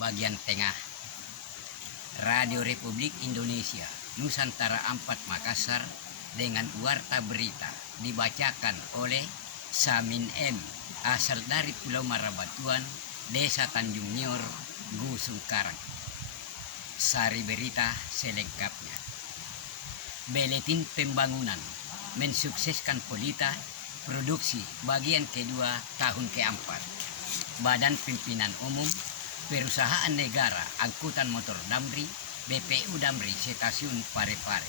bagian tengah. Radio Republik Indonesia Nusantara 4 Makassar dengan warta berita dibacakan oleh Samin M, asal dari Pulau Marabatuan, Desa Tanjung Nyor, Gusung Karang. Sari berita selengkapnya. Buletin Pembangunan mensukseskan Polita produksi bagian kedua tahun keempat. Badan Pimpinan Umum Perusahaan Negara Angkutan Motor Damri BPU Damri Stasiun Parepare.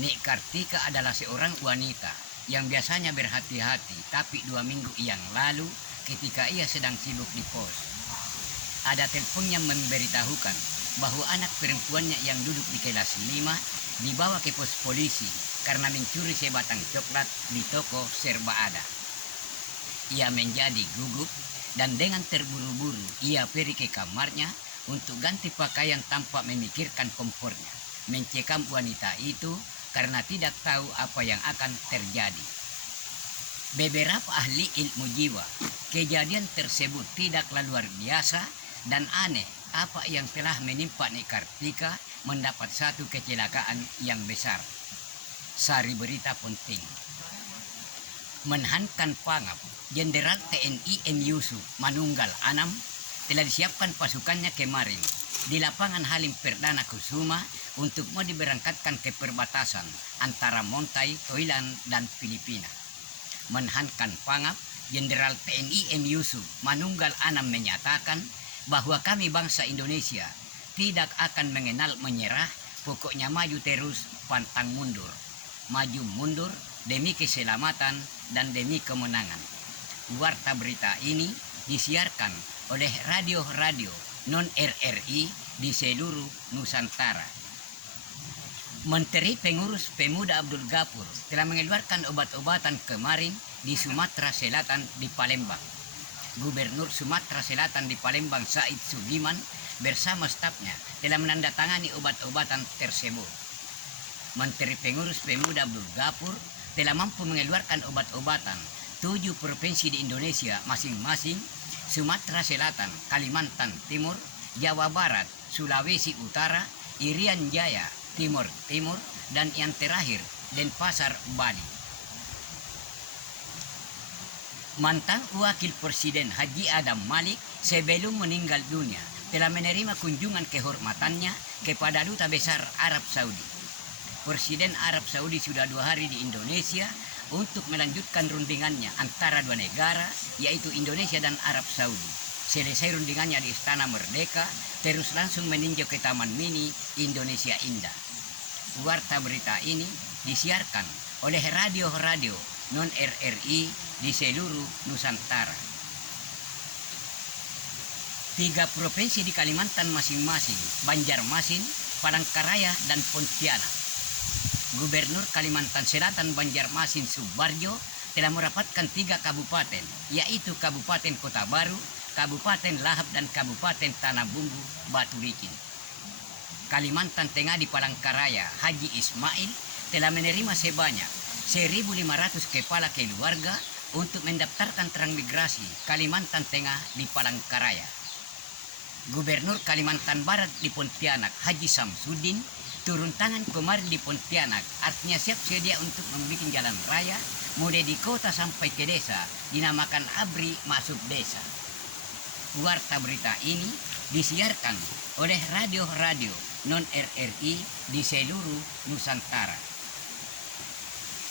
Nik Kartika adalah seorang wanita yang biasanya berhati-hati, tapi 2 minggu yang lalu ketika ia sedang sibuk di pos, ada telepon yang memberitahukan bahwa anak perempuannya yang duduk di kelas 5 dibawa ke pos polisi karena mencuri sebatang coklat di toko serba ada. Ia menjadi gugup dan dengan terburu-buru ia pergi ke kamarnya untuk ganti pakaian tanpa memikirkan kompornya, mencekam wanita itu karena tidak tahu apa yang akan terjadi. Beberapa ahli ilmu jiwa, kejadian tersebut tidaklah luar biasa dan aneh apa yang telah menimpa Nik Kartika mendapat satu kecelakaan yang besar. Sari berita penting. Menhankan Pangap, Jenderal TNI M. Yusuf Manunggal Anam telah disiapkan pasukannya kemarin di lapangan Halim Perdana Kusuma untuk mau diberangkatkan ke perbatasan antara Montai, Thailand dan Filipina. Menhankan Pangap, Jenderal TNI M. Yusuf Manunggal Anam menyatakan bahwa kami bangsa Indonesia tidak akan mengenal menyerah, pokoknya maju terus, pantang mundur. Maju mundur demi keselamatan dan demi kemenangan. Warta berita ini disiarkan oleh radio-radio non-RRI di seluruh Nusantara. Menteri Pengurus Pemuda Abdul Ghafur telah mengeluarkan obat-obatan kemarin di Sumatera Selatan di Palembang. Gubernur Sumatera Selatan di Palembang Said Sudiman bersama stafnya telah menandatangani obat-obatan tersebut. Menteri Pengurus Pemuda Abdul Ghafur telah mampu mengeluarkan obat-obatan 7 provinsi di Indonesia masing-masing: Sumatera Selatan, Kalimantan Timur, Jawa Barat, Sulawesi Utara, Irian Jaya, Timur Timur, dan yang terakhir Denpasar, Bali. Mantan Wakil Presiden Haji Adam Malik sebelum meninggal dunia telah menerima kunjungan kehormatannya kepada Duta Besar Arab Saudi. Presiden Arab Saudi sudah 2 hari di Indonesia untuk melanjutkan rundingannya antara 2 negara, yaitu Indonesia dan Arab Saudi. Selesai rundingannya di Istana Merdeka, terus langsung meninjau ke Taman Mini Indonesia Indah. Warta berita ini disiarkan oleh radio-radio non-RRI di seluruh Nusantara. 3 provinsi di Kalimantan masing-masing, Banjarmasin, Palangkaraya, dan Pontianak. Gubernur Kalimantan Selatan Banjarmasin Subarjo telah merapatkan 3 kabupaten, yaitu Kabupaten Kota Baru, Kabupaten Lahap, dan Kabupaten Tanah Bumbu Batu Licin. Kalimantan Tengah di Palangkaraya, Haji Ismail telah menerima sebanyak 1.500 kepala keluarga untuk mendaftarkan transmigrasi Kalimantan Tengah di Palangkaraya. Gubernur Kalimantan Barat di Pontianak Haji Samsudin turun tangan kemarin di Pontianak, artinya siap sedia untuk membuat jalan raya mulai di kota sampai ke desa, dinamakan ABRI Masuk Desa. Warta berita ini disiarkan oleh radio-radio non-RRI di seluruh Nusantara.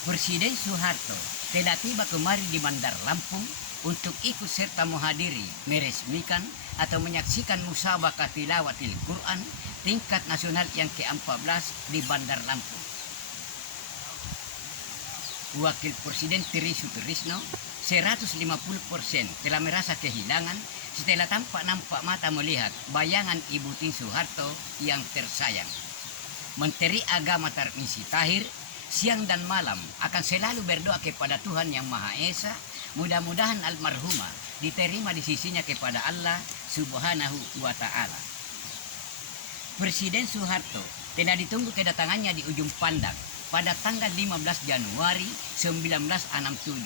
Presiden Soeharto telah tiba kemarin di Bandar Lampung untuk ikut serta menghadiri, meresmikan atau menyaksikan musabaqah tilawatil Quran tingkat nasional yang ke-14 di Bandar Lampung. Wakil Presiden Tri Sutrisno 150% telah merasa kehilangan setelah tampak mata melihat bayangan Ibu Tien Soeharto yang tersayang. Menteri Agama Tarmizi Tahir siang dan malam akan selalu berdoa kepada Tuhan Yang Maha Esa, mudah-mudahan almarhumah diterima di sisinya kepada Allah Subhanahu wa Ta'ala. Presiden Soeharto telah ditunggu kedatangannya di Ujung Pandang pada tanggal 15 Januari 1967.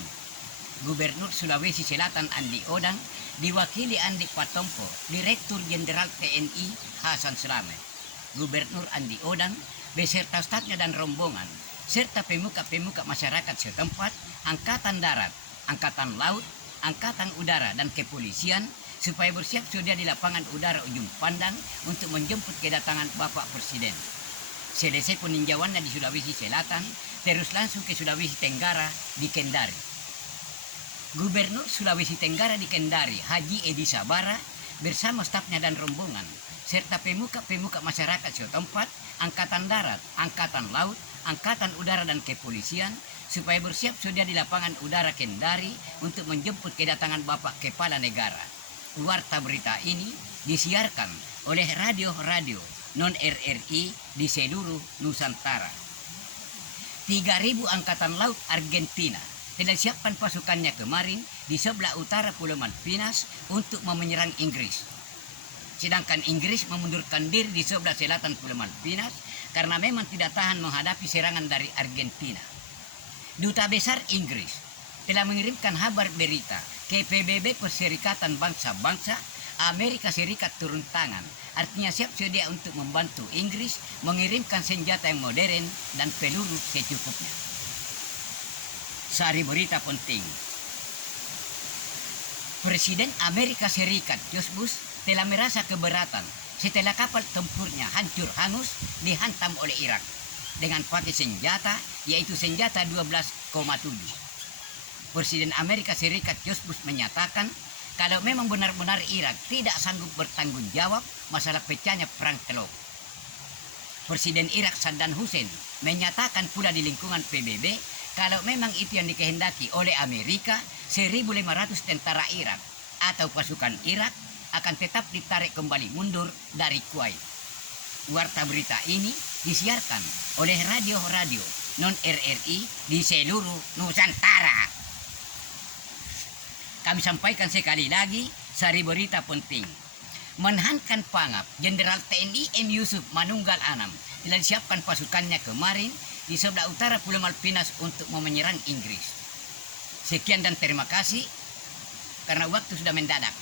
Gubernur Sulawesi Selatan Andi Odang diwakili Andi Patompo, Direktur Jenderal TNI Hasan Slamet. Gubernur Andi Odang beserta stafnya dan rombongan, serta pemuka-pemuka masyarakat setempat, Angkatan Darat, Angkatan Laut, Angkatan Udara, dan Kepolisian supaya bersiap sedia di lapangan udara ujung pandang untuk menjemput kedatangan Bapak Presiden. Selesai peninjauannya di Sulawesi Selatan, terus langsung ke Sulawesi Tenggara di Kendari. Gubernur Sulawesi Tenggara di Kendari, Haji Edi Sabara, bersama stafnya dan rombongan, serta pemuka-pemuka masyarakat setempat, Angkatan Darat, Angkatan Laut, Angkatan Udara, dan Kepolisian, supaya bersiap sedia di lapangan udara Kendari untuk menjemput kedatangan Bapak Kepala Negara. Warta berita ini disiarkan oleh radio-radio non-RRI di seluruh Nusantara. 3.000 Angkatan Laut Argentina telah siapkan pasukannya kemarin di sebelah utara Pulau Malvinas untuk menyerang Inggris. Sedangkan Inggris memundurkan diri di sebelah selatan Pulau Malvinas karena memang tidak tahan menghadapi serangan dari Argentina. Duta Besar Inggris telah mengirimkan kabar berita ke PBB Perserikatan Bangsa-Bangsa Amerika Serikat turun tangan, artinya siap sedia untuk membantu Inggris mengirimkan senjata yang modern dan peluru secukupnya. Sari berita penting. Presiden Amerika Serikat George Bush telah merasa keberatan setelah kapal tempurnya hancur hangus dihantam oleh Irak dengan pakai senjata, yaitu senjata 12,7. Presiden Amerika Serikat George Bush menyatakan kalau memang benar-benar Irak tidak sanggup bertanggung jawab masalah pecahnya perang Teluk. Presiden Irak Saddam Hussein menyatakan pula di lingkungan PBB kalau memang itu yang dikehendaki oleh Amerika, 1.500 tentara Irak atau pasukan Irak akan tetap ditarik kembali mundur dari Kuwait. Warta berita ini disiarkan oleh radio-radio non-RRI di seluruh Nusantara. Kami sampaikan sekali lagi, sari berita penting. Menhankan Pangap, Jenderal TNI M. Yusuf Manunggal Anam telah disiapkan pasukannya kemarin di sebelah utara Pulau Malvinas untuk menyerang Inggris. Sekian dan terima kasih, karena waktu sudah mendadak.